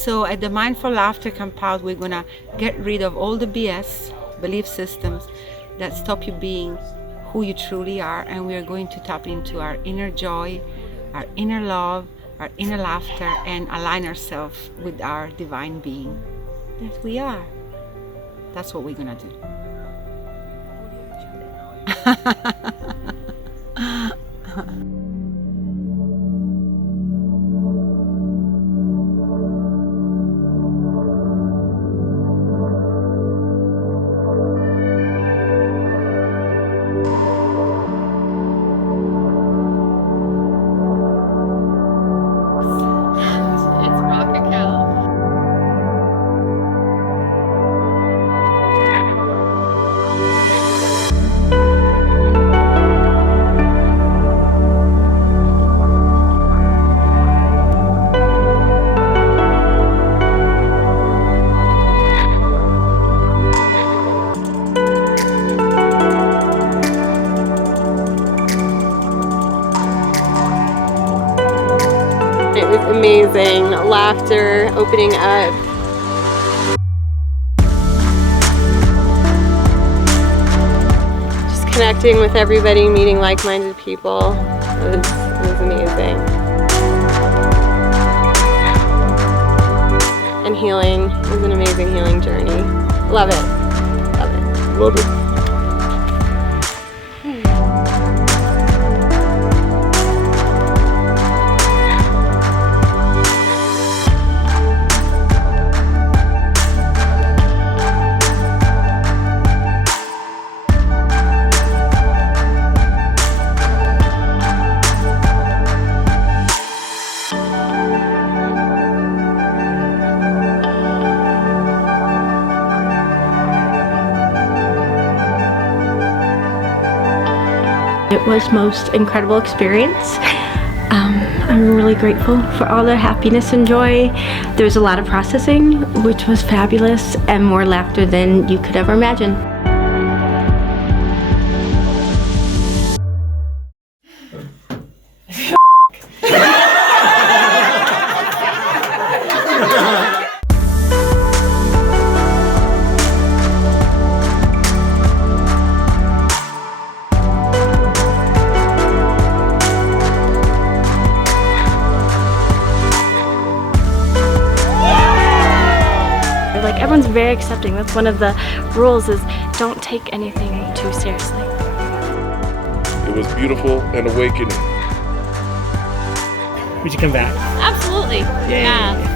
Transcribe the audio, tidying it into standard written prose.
So at the Mindful Laughter Campout, we're gonna get rid of all the BS, belief systems, that stop you being who you truly are, and we are going to tap into our inner joy, our inner love, our inner laughter, and align ourselves with our divine being that we are. That's what we're gonna do. It was amazing. Laughter, opening up. Just connecting with everybody, meeting like-minded people. It was amazing. And healing. It was an amazing healing journey. Love it. Love it. Love it. It was most incredible experience. I'm really grateful for all the happiness and joy. There was a lot of processing, which was fabulous, and more laughter than you could ever imagine. Like, everyone's very accepting. That's one of the rules, is don't take anything too seriously. It was beautiful and awakening. Would you come back? Absolutely. Yeah.